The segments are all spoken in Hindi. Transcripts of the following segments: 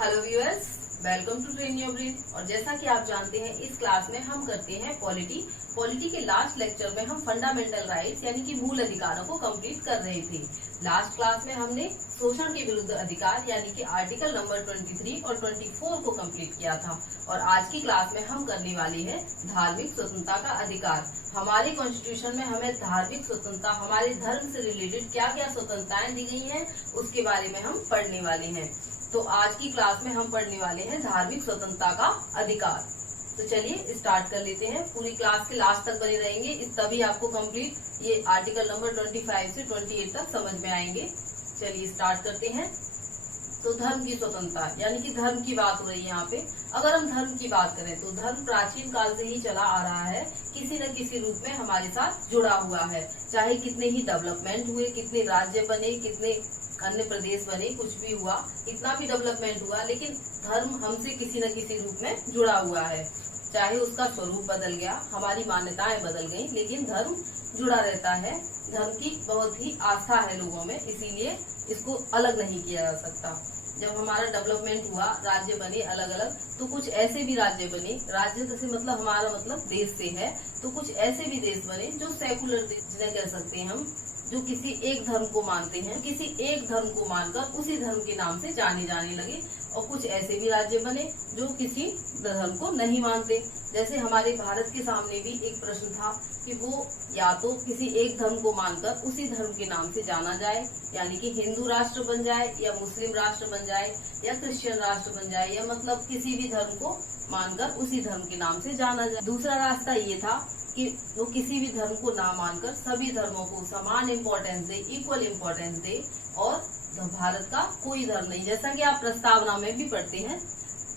Hello viewers, welcome to train your brain. और जैसा कि आप जानते हैं, इस क्लास में हम करते हैं पॉलिटी के लास्ट लेक्चर में हम फंडामेंटल राइट्स यानी कि मूल अधिकारों को कंप्लीट कर रहे थे। लास्ट क्लास में हमने शोषण के विरुद्ध अधिकार यानी कि आर्टिकल नंबर 23 और 24 को कंप्लीट किया था। और आज की क्लास में हम करने वाले हैं धार्मिक स्वतंत्रता का अधिकार। हमारे कॉन्स्टिट्यूशन में हमें धार्मिक स्वतंत्रता, हमारे धर्म से रिलेटेड क्या क्या स्वतंत्रताएं दी गई हैं, उसके बारे में हम पढ़ने वाले हैं। तो आज की क्लास में हम पढ़ने वाले हैं धार्मिक स्वतंत्रता का अधिकार। तो चलिए स्टार्ट कर लेते हैं। पूरी क्लास के लास्ट तक बने रहेंगे, तभी आपको कंप्लीट ये आर्टिकल नंबर 25 से 28 तक समझ में आएंगे। चलिए स्टार्ट करते हैं। तो धर्म की स्वतंत्रता यानी कि धर्म की बात हो रही है यहाँ पे। अगर हम धर्म की बात करें तो धर्म प्राचीन काल से ही चला आ रहा है, किसी न किसी रूप में हमारे साथ जुड़ा हुआ है। चाहे कितने ही डेवलपमेंट हुए, कितने राज्य बने, कितने अन्य प्रदेश बने, कुछ भी हुआ, कितना भी डेवलपमेंट हुआ, लेकिन धर्म हमसे किसी न किसी रूप में जुड़ा हुआ है। चाहे उसका स्वरूप बदल गया, हमारी मान्यताएं बदल गई, लेकिन धर्म जुड़ा रहता है। धर्म की बहुत ही आस्था है लोगों में, इसीलिए इसको अलग नहीं किया जा सकता। जब हमारा डेवलपमेंट हुआ, राज्य बने अलग अलग, तो कुछ ऐसे भी राज्य बने, राज्य से मतलब हमारा मतलब देश से है, तो कुछ ऐसे भी देश बने जो सेकुलर देश जिन्हें कह सकते हैं हम, जो किसी एक धर्म को मानते हैं, किसी एक धर्म को मानकर उसी धर्म के नाम से जाने जाने लगे। और कुछ ऐसे भी राज्य बने जो किसी धर्म को नहीं मानते। जैसे हमारे भारत के सामने भी एक प्रश्न था कि वो या तो किसी एक धर्म को मानकर उसी धर्म के नाम से जाना जाए, यानी कि हिंदू राष्ट्र बन जाए, या मुस्लिम राष्ट्र बन जाए, या क्रिश्चियन राष्ट्र बन जाए, या मतलब किसी भी धर्म को मानकर उसी धर्म के नाम से जाना जाए। दूसरा रास्ता ये था कि वो किसी भी धर्म को ना मानकर सभी धर्मों को समान इम्पोर्टेंस दे, इक्वल इम्पोर्टेंस दे, और भारत का कोई धर्म नहीं, जैसा कि आप प्रस्तावना में भी पढ़ते हैं,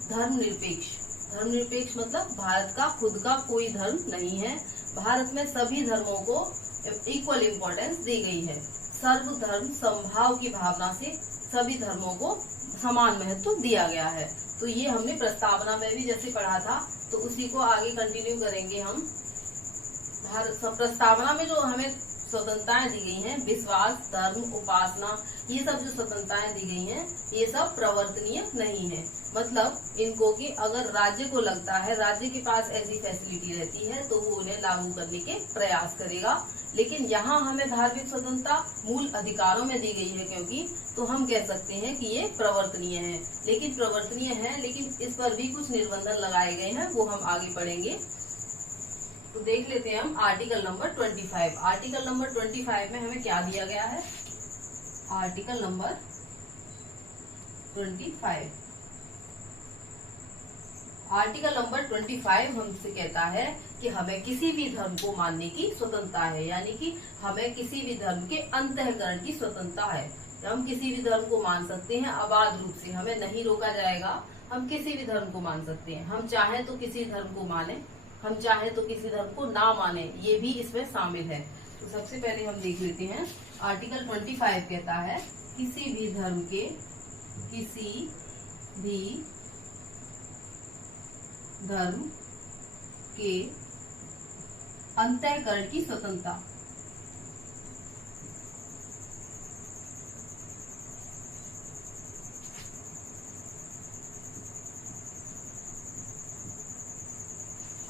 धर्मनिरपेक्ष। धर्मनिरपेक्ष मतलब भारत का खुद का कोई धर्म नहीं है, भारत में सभी धर्मों को इक्वल इम्पोर्टेंस दी गई है। सर्वधर्म समभाव की भावना से सभी धर्मों को समान महत्व दिया गया है। तो ये हमने प्रस्तावना में भी जैसे पढ़ा था, तो उसी को आगे कंटिन्यू करेंगे हम। प्रस्तावना में जो हमें स्वतंत्रताएं दी गई हैं, विश्वास, धर्म, उपासना, ये सब जो स्वतंत्रताएं दी गई हैं, ये सब प्रवर्तनीय नहीं है। मतलब इनको कि अगर राज्य को लगता है, राज्य के पास ऐसी फैसिलिटी रहती है, तो वो उन्हें लागू करने के प्रयास करेगा। लेकिन यहाँ हमें धार्मिक स्वतंत्रता मूल अधिकारों में दी गई है, क्योंकि तो हम कह सकते हैं कि ये प्रवर्तनीय है। लेकिन प्रवर्तनीय है, लेकिन इस पर भी कुछ निर्बंधन लगाए गए हैं, वो हम आगे पढ़ेंगे। तो देख लेते हैं हम आर्टिकल नंबर 25। आर्टिकल नंबर 25 में हमें क्या दिया गया है? Article number 25। आर्टिकल नंबर 25 हमसे कहता है कि हमें किसी भी धर्म को मानने की स्वतंत्रता है, यानी कि हमें किसी भी धर्म के अंतःकरण की स्वतंत्रता है। हम किसी भी धर्म को मान सकते हैं अबाध रूप से, हमें नहीं रोका जाएगा। हम किसी भी धर्म को मान सकते हैं, हम चाहें तो किसी धर्म को माने, हम चाहे तो किसी धर्म को ना माने, ये भी इसमें शामिल है। तो सबसे पहले हम देख लेते हैं। आर्टिकल 25 कहता है किसी भी धर्म के अंतःकरण की स्वतंत्रता।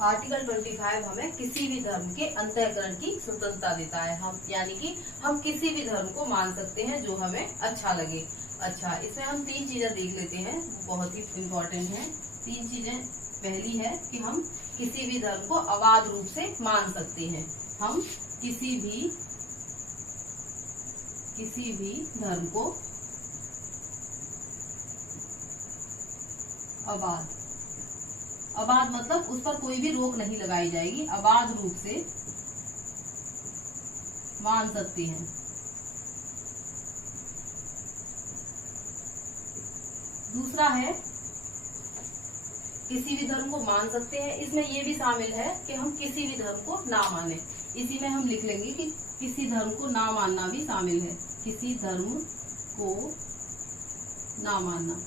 आर्टिकल 25 हमें किसी भी धर्म के अंतःकरण की स्वतंत्रता देता है। हम यानी कि हम किसी भी धर्म को मान सकते हैं जो हमें अच्छा लगे। अच्छा, इसमें हम 3 चीजें देख लेते हैं, बहुत ही इम्पोर्टेंट है। 3 चीजें, पहली है कि हम किसी भी धर्म को अबाध रूप से मान सकते हैं। हम किसी भी धर्म को अबाध मतलब उस पर कोई भी रोक नहीं लगाई जाएगी, अबाध रूप से मान सकते हैं। दूसरा है किसी भी धर्म को मान सकते हैं, इसमें ये भी शामिल है कि हम किसी भी धर्म को ना माने। इसी में हम लिख लेंगे कि किसी धर्म को ना मानना भी शामिल है, किसी धर्म को ना मानना।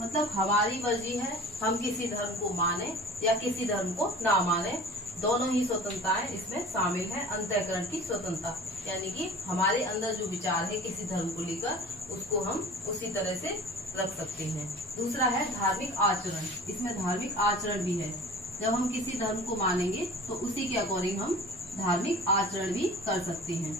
मतलब हमारी मर्जी है, हम किसी धर्म को माने या किसी धर्म को ना माने, दोनों ही स्वतंत्रताएं इसमें शामिल है। अंतःकरण की स्वतंत्रता यानी कि हमारे अंदर जो विचार है किसी धर्म को लेकर उसको हम उसी तरह से रख सकते हैं। दूसरा है धार्मिक आचरण, इसमें धार्मिक आचरण भी है। जब हम किसी धर्म को मानेंगे तो उसी के अकॉर्डिंग हम धार्मिक आचरण भी कर सकते हैं।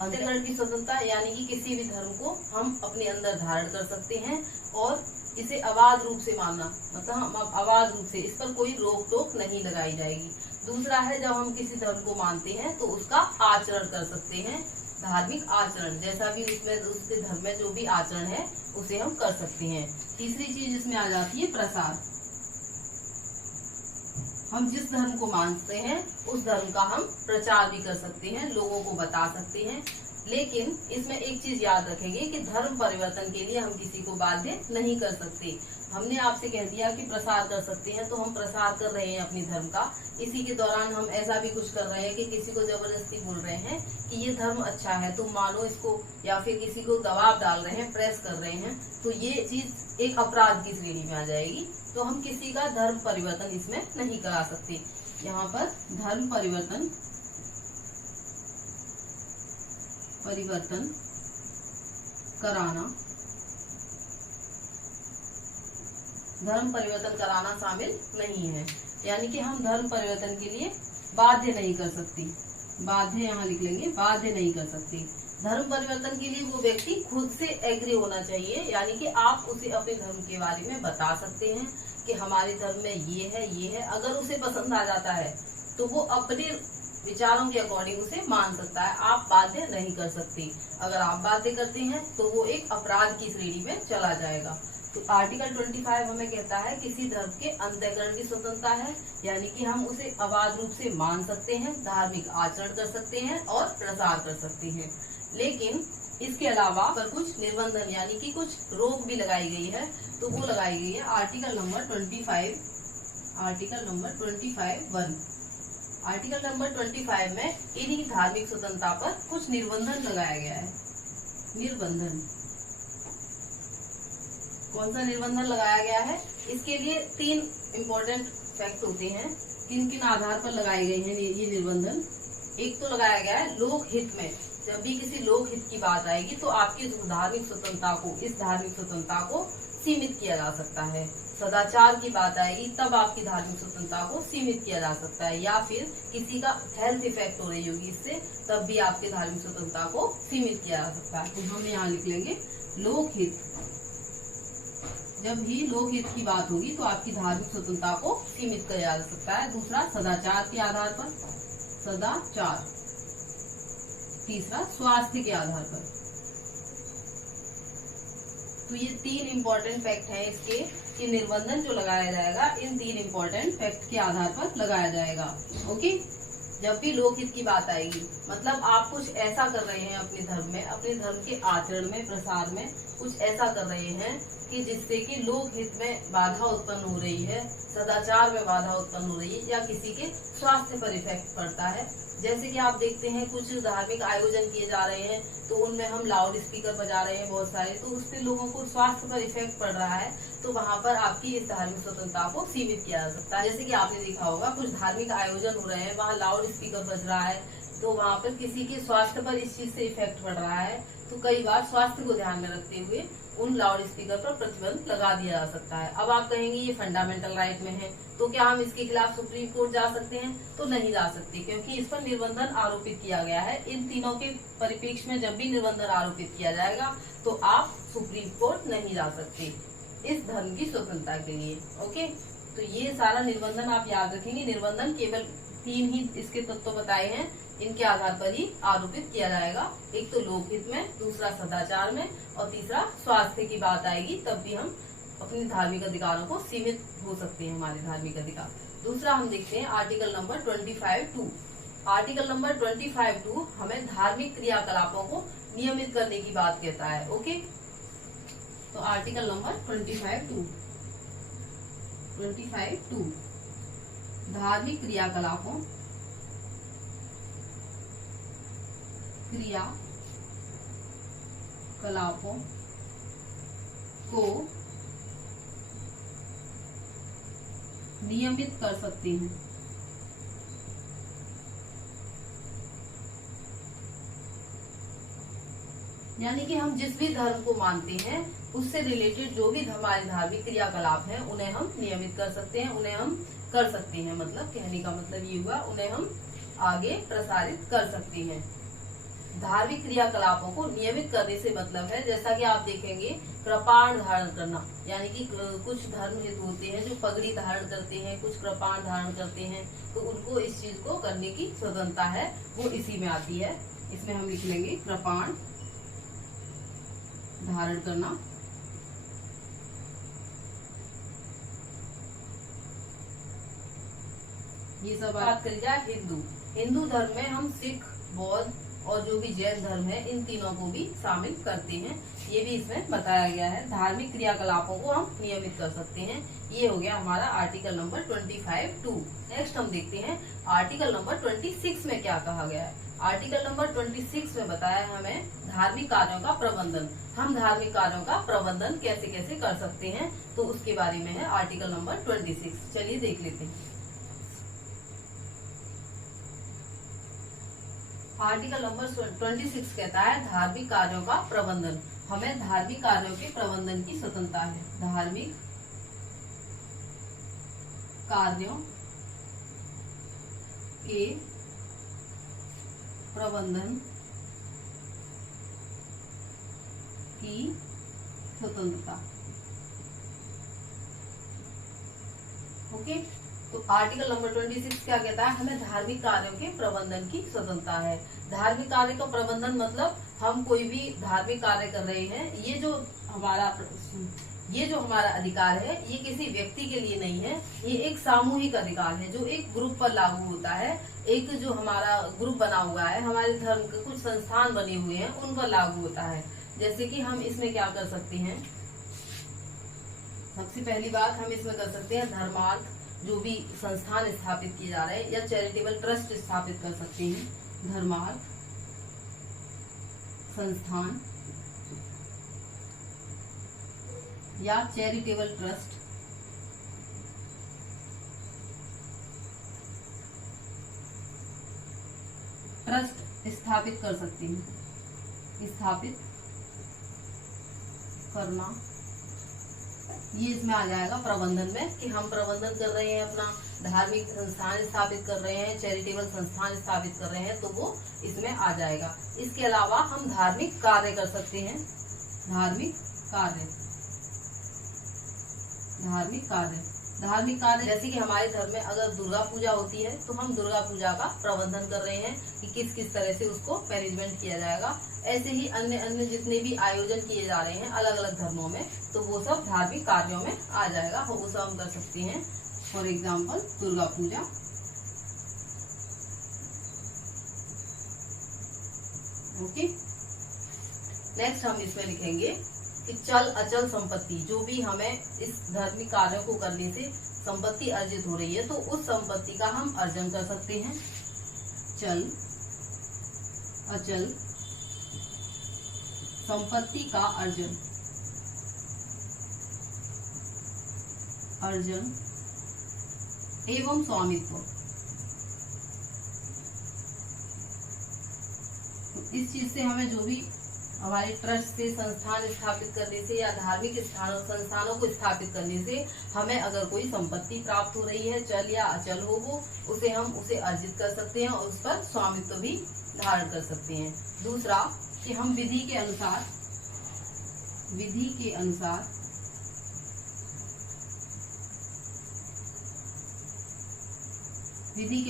अंतःकरण की स्वतंत्रता यानी कि किसी भी धर्म को हम अपने अंदर धारण कर सकते हैं और इसे अबाध रूप से मानना, मतलब हम अबाध रूप से इस पर कोई रोक टोक नहीं लगाई जाएगी। दूसरा है जब हम किसी धर्म को मानते हैं तो उसका आचरण कर सकते हैं, धार्मिक आचरण, जैसा भी उसमें उसके धर्म में जो भी आचरण है उसे हम कर सकते हैं। तीसरी चीज इसमें आ जाती है प्रसार। हम जिस धर्म को मानते हैं उस धर्म का हम प्रचार भी कर सकते हैं, लोगों को बता सकते हैं। लेकिन इसमें एक चीज याद रखेंगे कि धर्म परिवर्तन के लिए हम किसी को बाध्य नहीं कर सकते। हमने आपसे कह दिया कि प्रसार कर सकते हैं, तो हम प्रसार कर रहे हैं अपनी धर्म का। इसी के दौरान हम ऐसा भी कुछ कर रहे हैं कि किसी को जबरदस्ती बोल रहे हैं कि ये धर्म अच्छा है, तुम मानो इसको, या फिर किसी को दबाव डाल रहे हैं, प्रेस कर रहे हैं, तो ये चीज एक अपराध की श्रेणी में आ जाएगी। तो हम किसी का धर्म परिवर्तन इसमें नहीं करा सकते। यहाँ पर धर्म परिवर्तन कराना शामिल नहीं है, यानी कि हम धर्म परिवर्तन के लिए बाध्य नहीं कर सकते। बाध्य यहाँ लिख लेंगे, बाध्य नहीं कर सकते। धर्म परिवर्तन के लिए वो व्यक्ति खुद से एग्री होना चाहिए, यानी कि आप उसे अपने धर्म के बारे में बता सकते हैं कि हमारे धर्म में ये है। अगर उसे पसंद आ जाता है तो वो अपने विचारों के अकॉर्डिंग उसे मान सकता है, आप बाध्य नहीं कर सकते। अगर आप बाध्य करते हैं तो वो एक अपराध की श्रेणी में चला जाएगा। तो आर्टिकल 25 हमें कहता है किसी धर्म के अंतःकरण की स्वतंत्रता है, यानी कि हम उसे अबाध रूप से मान सकते हैं, धार्मिक आचरण कर सकते हैं और प्रसार कर सकते हैं। लेकिन इसके अलावा पर कुछ निर्बंधन यानी कि कुछ रोक भी लगाई गई है। तो वो लगाई गई है आर्टिकल नंबर 25 1। आर्टिकल नंबर 25 में इन्हीं धार्मिक स्वतंत्रता पर कुछ निर्बंधन लगाया गया है। निर्बंधन, कौन सा निर्बंधन लगाया गया है? इसके लिए 3 इम्पोर्टेंट फैक्ट होते हैं, किन किन आधार पर लगाए गए हैं ये निर्बंधन। एक तो लगाया गया है लोक हित में, जब भी किसी लोक हित की बात आएगी तो आपकी धार्मिक स्वतंत्रता को, इस धार्मिक स्वतंत्रता को सीमित किया जा सकता है। सदाचार की बात आएगी तब आपकी धार्मिक स्वतंत्रता को सीमित किया जा सकता है, या फिर किसी का हेल्थ इफेक्ट हो रही होगी इससे, तब भी आपके धार्मिक स्वतंत्रता को सीमित किया जा सकता है। तो हम यहाँ लिख लेंगे लोकहित, जब भी लोकहित की बात होगी तो आपकी धार्मिक स्वतंत्रता को सीमित किया जा सकता है। दूसरा सदाचार के आधार पर, सदाचार। तीसरा स्वास्थ्य के आधार पर। तो ये 3 इम्पोर्टेंट फैक्ट हैं इसके, कि निर्बंधन जो लगाया जाएगा इन 3 इम्पोर्टेंट फैक्ट के आधार पर लगाया जाएगा। ओके, जब भी लोकहित की बात आएगी, मतलब आप कुछ ऐसा कर रहे हैं अपने धर्म में, अपने धर्म के आचरण में, प्रसार में कुछ ऐसा कर रहे हैं कि जिससे कि लोकहित में बाधा उत्पन्न हो रही है, सदाचार में बाधा उत्पन्न हो रही है, या किसी के स्वास्थ्य पर इफेक्ट पड़ता है। जैसे कि आप देखते हैं कुछ धार्मिक आयोजन किए जा रहे हैं तो उनमें हम लाउड स्पीकर बजा रहे हैं बहुत सारे, तो उससे लोगों को स्वास्थ्य पर इफेक्ट पड़ रहा है, तो वहाँ पर आपकी इस धार्मिक स्वतंत्रता को सीमित किया जा सकता है। जैसे कि आपने देखा होगा कुछ धार्मिक आयोजन हो रहे हैं, वहाँ लाउड स्पीकर बज रहा है, तो वहाँ पर किसी के स्वास्थ्य पर इस चीज से इफेक्ट पड़ रहा है, तो कई बार स्वास्थ्य को ध्यान में रखते हुए उन लाउड स्पीकर पर प्रतिबंध लगा दिया जा सकता है। अब आप कहेंगे ये फंडामेंटल राइट में है, तो क्या हम इसके खिलाफ सुप्रीम कोर्ट जा सकते हैं? तो नहीं जा सकते, क्योंकि इस पर निर्बंधन आरोपित किया गया है। इन तीनों के परिप्रेक्ष्य में जब भी निर्बंधन आरोपित किया जाएगा तो आप सुप्रीम कोर्ट नहीं जा सकते इस धर्म की स्वतंत्रता के लिए। ओके, तो ये सारा निर्बंधन आप याद रखेंगे। निर्बंधन केवल 3 ही इसके तत्व बताए हैं, इनके आधार पर ही आरोपित किया जाएगा। एक तो लोकहित में, दूसरा सदाचार में, और तीसरा स्वास्थ्य की बात आएगी तब भी हम अपने धार्मिक अधिकारों को सीमित हो सकते हैं, हमारे धार्मिक अधिकार। दूसरा हम देखते हैं आर्टिकल नंबर 25(2). आर्टिकल नंबर 25(2) हमें धार्मिक क्रियाकलापों को नियमित करने की बात कहता है। ओके, तो आर्टिकल नंबर 25(2) धार्मिक क्रियाकलापों को नियमित कर सकते हैं। यानी कि हम जिस भी धर्म को मानते हैं उससे रिलेटेड जो भी हमारे धार्मिक क्रियाकलाप हैं उन्हें हम नियमित कर सकते हैं, उन्हें हम कर सकते हैं। मतलब कहने का मतलब ये हुआ, उन्हें हम आगे प्रसारित कर सकते हैं। धार्मिक क्रियाकलापों को नियमित करने से मतलब है, जैसा कि आप देखेंगे, कृपाण धारण करना, यानी कि कुछ धर्म हित होते हैं जो पगड़ी धारण करते हैं, कुछ कृपाण धारण करते हैं, तो उनको इस चीज को करने की स्वतंत्रता है, वो इसी में आती है। इसमें हम लिख लेंगे कृपाण धारण करना। ये सब बात करी जाए हिंदू धर्म में हम सिख, बौद्ध और जो भी जैन धर्म है इन तीनों को भी शामिल करते हैं। ये भी इसमें बताया गया है। धार्मिक क्रियाकलापों को हम नियमित कर सकते हैं। ये हो गया हमारा आर्टिकल नंबर 25(2). नेक्स्ट हम देखते हैं आर्टिकल नंबर 26 में क्या कहा गया है। आर्टिकल नंबर 26 में बताया हमें धार्मिक कार्यों का प्रबंधन। हम धार्मिक कार्यों का प्रबंधन कैसे कैसे कर सकते हैं, तो उसके बारे में है आर्टिकल नंबर 26। चलिए देख लेते हैं। आर्टिकल नंबर 26 कहता है धार्मिक कार्यों का प्रबंधन। हमें धार्मिक कार्यों के प्रबंधन की स्वतंत्रता है। धार्मिक कार्यों के प्रबंधन की स्वतंत्रता। ओके, तो आर्टिकल नंबर 26 क्या कहता है, हमें धार्मिक कार्यों के प्रबंधन की स्वतंत्रता है। धार्मिक कार्य का प्रबंधन मतलब हम कोई भी धार्मिक कार्य कर रहे हैं, ये जो हमारा अधिकार है ये किसी व्यक्ति के लिए नहीं है, ये एक सामूहिक अधिकार है जो एक ग्रुप पर लागू होता है। एक जो हमारा ग्रुप बना हुआ है, हमारे धर्म के कुछ संस्थान बने हुए हैं उन पर लागू होता है। जैसे कि हम इसमें क्या कर सकते हैं, सबसे पहली बात हम इसमें कर सकते हैं धर्मार्थ जो भी संस्थान स्थापित किए जा रहे हैं, या चैरिटेबल ट्रस्ट स्थापित कर सकते हैं। धर्मार्थ संस्थान या चैरिटेबल ट्रस्ट स्थापित कर सकते हैं। स्थापित करना ये इसमें आ जाएगा प्रबंधन में, कि हम प्रबंधन कर रहे हैं, अपना धार्मिक संस्थान स्थापित कर रहे हैं, चैरिटेबल संस्थान स्थापित कर रहे हैं, तो वो इसमें आ जाएगा। इसके अलावा हम धार्मिक कार्य कर सकते हैं। धार्मिक कार्य जैसे कि हमारे धर्म में अगर दुर्गा पूजा होती है तो हम दुर्गा पूजा का प्रबंधन कर रहे हैं कि किस किस तरह से उसको मैनेजमेंट किया जाएगा। ऐसे ही अन्य जितने भी आयोजन किए जा रहे हैं अलग अलग धर्मों में, तो वो सब धार्मिक कार्यों में आ जाएगा, वो सब हम कर सकते हैं। For example Durga Puja. Okay, next हम इसमें लिखेंगे कि चल अचल संपत्ति, जो भी हमें इस धार्मिक कार्यों को करने से संपत्ति अर्जित हो रही है तो उस संपत्ति का हम अर्जन कर सकते हैं। चल अचल संपत्ति का अर्जन एवं स्वामित्व। तो इस चीज से हमें जो भी हमारे ट्रस्ट से, संस्थान स्थापित करने से या धार्मिक संस्थानों को स्थापित करने से हमें अगर कोई संपत्ति प्राप्त हो रही है, चल या अचल हो वो, हम उसे अर्जित कर सकते हैं और उस पर स्वामित्व भी धारण कर सकते हैं। दूसरा कि हम विधि के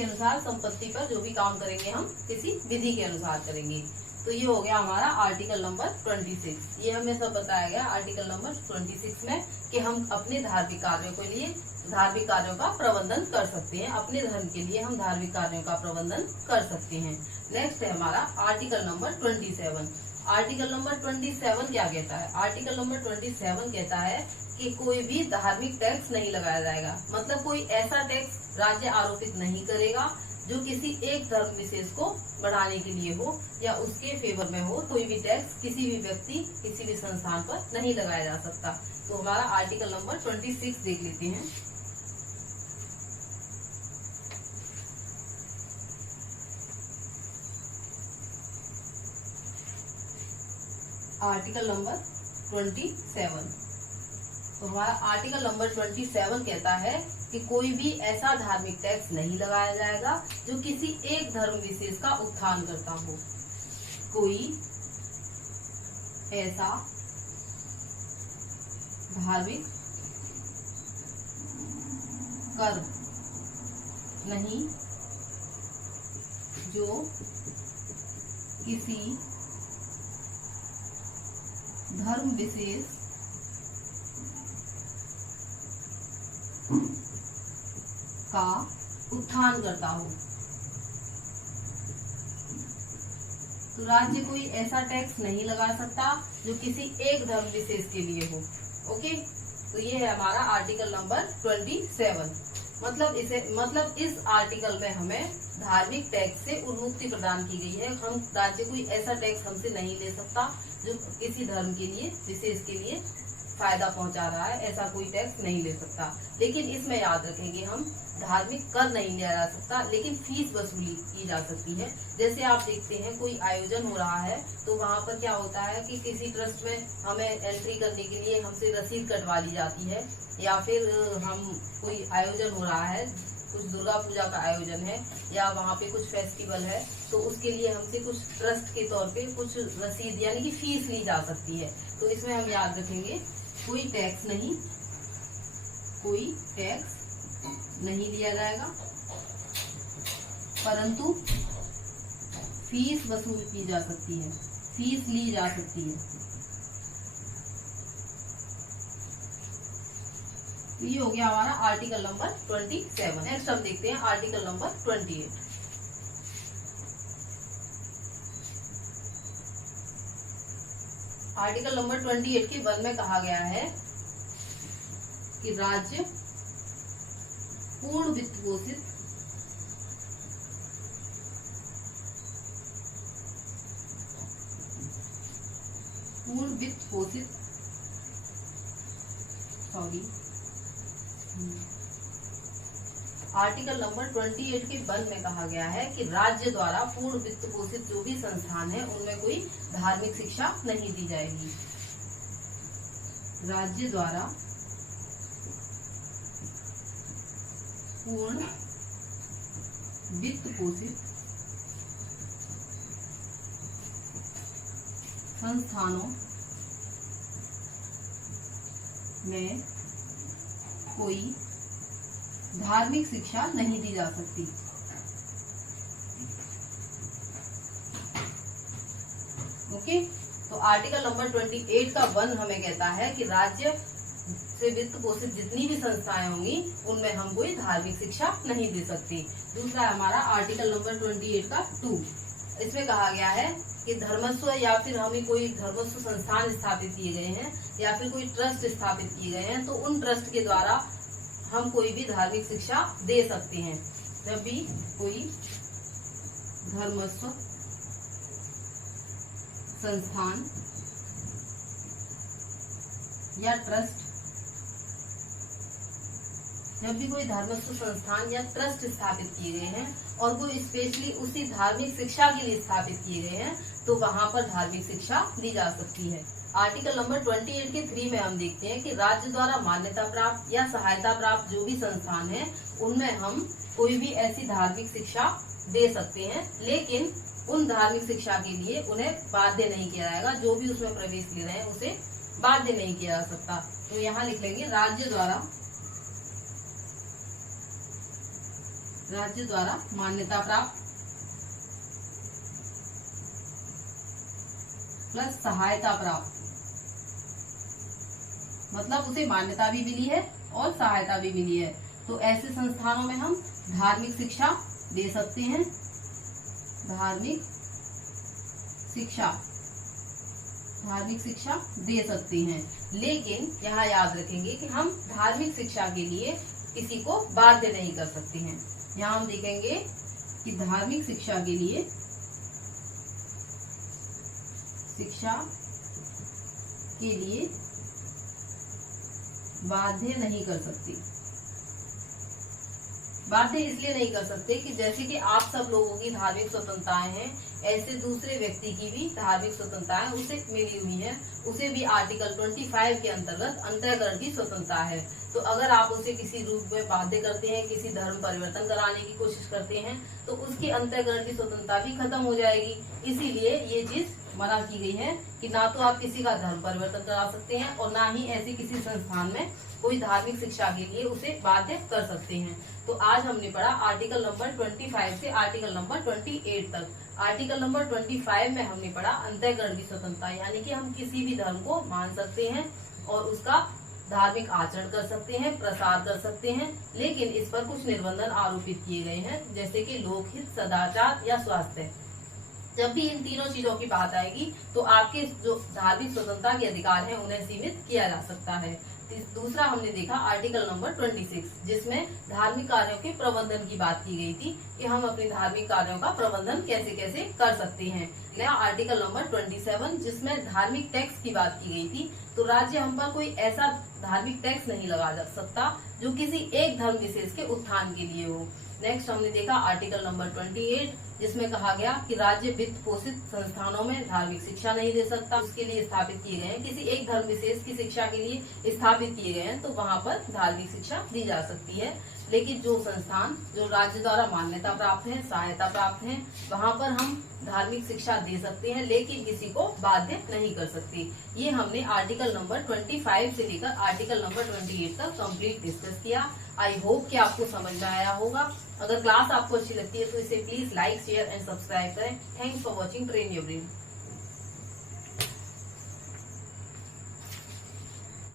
अनुसार संपत्ति पर जो भी काम करेंगे हम किसी विधि के अनुसार करेंगे। तो ये हो गया हमारा आर्टिकल नंबर 26। ये हमें सब बताया गया आर्टिकल नंबर 26 में कि हम अपने धार्मिक कार्यों के लिए धार्मिक कार्यों का प्रबंधन कर सकते हैं। अपने धर्म के लिए हम धार्मिक कार्यों का प्रबंधन कर सकते हैं। नेक्स्ट है हमारा आर्टिकल नंबर 27। आर्टिकल नंबर 27 क्या कहता है? आर्टिकल नंबर 27 कहता है कि कोई भी धार्मिक टैक्स नहीं लगाया जाएगा। मतलब कोई ऐसा टैक्स राज्य आरोपित नहीं करेगा जो किसी एक धर्म विशेष को बढ़ाने के लिए हो या उसके फेवर में हो। कोई भी टैक्स किसी भी व्यक्ति, किसी भी संस्थान पर नहीं लगाया जा सकता। तो हमारा आर्टिकल नंबर 26 देख लेते हैं। Article number 27। तो हमारा आर्टिकल नंबर 27 कहता है कि कोई भी ऐसा धार्मिक टैक्स नहीं लगाया जाएगा जो किसी एक धर्म विशेष का उत्थान करता हो। कोई ऐसा धार्मिक कर नहीं जो किसी धर्म विशेष का उत्थान करता हो। तो राज्य कोई ऐसा टैक्स नहीं लगा सकता जो किसी एक धर्म विशेष के लिए हो। ओके, तो ये है हमारा आर्टिकल नंबर 27। मतलब इस आर्टिकल में हमें धार्मिक टैक्स से उन्मुक्ति प्रदान की गई है। हम राज्य कोई ऐसा टैक्स हमसे नहीं ले सकता जो किसी धर्म के लिए विशेष के लिए फायदा पहुंचा रहा है, ऐसा कोई टैक्स नहीं ले सकता। लेकिन इसमें याद रखेंगे हम धार्मिक कर नहीं लिया जा सकता, लेकिन फीस वसूली की जा सकती है। जैसे आप देखते हैं कोई आयोजन हो रहा है तो वहाँ पर क्या होता है कि किसी ट्रस्ट में हमें एंट्री करने के लिए हमसे रसीद कटवा ली जाती है, या फिर हम कोई आयोजन हो रहा है, कुछ दुर्गा पूजा का आयोजन है या वहाँ पे कुछ फेस्टिवल है, तो उसके लिए हमसे कुछ ट्रस्ट के तौर पे कुछ रसीद यानी कि फीस ली जा सकती है। तो इसमें हम याद रखेंगे कोई टैक्स नहीं लिया जाएगा, परंतु फीस वसूल की जा सकती है, फीस ली जा सकती है। तो ये हो गया हमारा आर्टिकल नंबर 27। नेक्स्ट हम देखते हैं आर्टिकल नंबर 28। आर्टिकल नंबर 28 के 1 में कहा गया है कि राज्य पूर्ण वित्त पोषित आर्टिकल नंबर 28 के 1 में कहा गया है कि राज्य द्वारा पूर्ण वित्त पोषित जो भी संस्थान है उनमें कोई धार्मिक शिक्षा नहीं दी जाएगी। राज्य द्वारा पूर्ण वित्त पोषित संस्थानों में कोई धार्मिक शिक्षा नहीं दी जा सकती। ओके, तो आर्टिकल नंबर 28 का 1 हमें कहता है कि राज्य से वित्त पोषित जितनी भी संस्थाएं होंगी उनमें हम कोई धार्मिक शिक्षा नहीं दे सकते। दूसरा हमारा आर्टिकल नंबर 28 का 2, इसमें कहा गया है कि धर्मस्व या फिर हमें कोई धर्मस्व संस्थान स्थापित किए गए हैं या फिर कोई ट्रस्ट स्थापित किए गए हैं, तो उन ट्रस्ट के द्वारा हम कोई भी धार्मिक शिक्षा दे सकते हैं। जब भी कोई धर्मस्व संस्थान या ट्रस्ट स्थापित किए गए हैं और वो स्पेशली उसी धार्मिक शिक्षा के लिए स्थापित किए गए हैं, तो वहां पर धार्मिक शिक्षा दी जा सकती है। आर्टिकल नंबर 28 के 3 में हम देखते हैं कि राज्य द्वारा मान्यता प्राप्त या सहायता प्राप्त जो भी संस्थान है उनमें हम कोई भी ऐसी धार्मिक शिक्षा दे सकते हैं, लेकिन उन धार्मिक शिक्षा के लिए उन्हें बाध्य नहीं किया जाएगा। जो भी उसमें प्रवेश ले रहे हैं उसे बाध्य नहीं किया जा सकता। तो यहाँ लिख लेंगे राज्य द्वारा मान्यता प्राप्त प्लस सहायता प्राप्त, मतलब उसे मान्यता भी मिली है और सहायता भी मिली है, तो ऐसे संस्थानों में हम धार्मिक शिक्षा दे सकते हैं। धार्मिक शिक्षा दे सकते हैं, लेकिन यहाँ याद रखेंगे कि हम धार्मिक शिक्षा के लिए किसी को बाध्य नहीं कर सकते हैं। यहाँ हम देखेंगे कि धार्मिक शिक्षा के लिए बाध्य नहीं कर सकते। बाध्य इसलिए नहीं कर सकते कि जैसे कि आप सब लोगों की धार्मिक स्वतंत्रताएं हैं ऐसे दूसरे व्यक्ति की भी धार्मिक स्वतंत्रताएं उसे मिली हुई है, उसे भी आर्टिकल 25 के अंतर्गत अंतःकरण की स्वतंत्रता है। तो अगर आप उसे किसी रूप में बाध्य करते हैं, किसी धर्म परिवर्तन कराने की कोशिश करते हैं, तो उसकी अंतःकरण की स्वतंत्रता भी खत्म हो जाएगी। इसीलिए ये चीज मना की गई है कि ना तो आप किसी का धर्म परिवर्तन करा सकते हैं और ना ही ऐसी किसी संस्थान में कोई धार्मिक शिक्षा के लिए उसे बाध्य कर सकते हैं। तो आज हमने पढ़ा आर्टिकल नंबर 25 से आर्टिकल नंबर 28 तक। आर्टिकल नंबर 25 में हमने पढ़ा अंतःकरण की स्वतंत्रता, यानी कि हम किसी भी धर्म को मान सकते हैं और उसका धार्मिक आचरण कर सकते हैं, प्रसार कर सकते हैं, लेकिन इस पर कुछ निर्बंधन आरोपित किए गए हैं, जैसे कि लोकहित, सदाचार या स्वास्थ्य। जब भी इन तीनों चीजों की बात आएगी तो आपके जो धार्मिक स्वतंत्रता के अधिकार हैं उन्हें सीमित किया जा सकता है। दूसरा हमने देखा आर्टिकल नंबर 26, जिसमें धार्मिक कार्यों के प्रबंधन की बात की गई थी कि हम अपने धार्मिक कार्यों का प्रबंधन कैसे कैसे कर सकते हैं। आर्टिकल नंबर 27, जिसमें धार्मिक टैक्स की बात की गई थी। तो राज्य हम पर कोई ऐसा धार्मिक टैक्स नहीं लगा जा सकता जो किसी एक धर्म विशेष के उत्थान के लिए हो। नेक्स्ट हमने देखा आर्टिकल नंबर 28, जिसमें कहा गया कि राज्य वित्त पोषित संस्थानों में धार्मिक शिक्षा नहीं दे सकता। उसके लिए स्थापित किए गए हैं, किसी एक धर्म विशेष की शिक्षा के लिए स्थापित किए गए हैं, तो वहाँ पर धार्मिक शिक्षा दी जा सकती है। लेकिन जो संस्थान जो राज्य द्वारा मान्यता प्राप्त है, सहायता प्राप्त है, वहाँ पर हम धार्मिक शिक्षा दे सकते हैं, लेकिन किसी को बाध्य नहीं कर सकते। ये हमने आर्टिकल नंबर 25 से लेकर आर्टिकल नंबर 28 तक कंप्लीट डिस्कस किया। आई होप कि आपको समझ में आया होगा। अगर क्लास आपको अच्छी लगती है तो इसे please like, share and subscribe करें। Thanks for watching train your brain.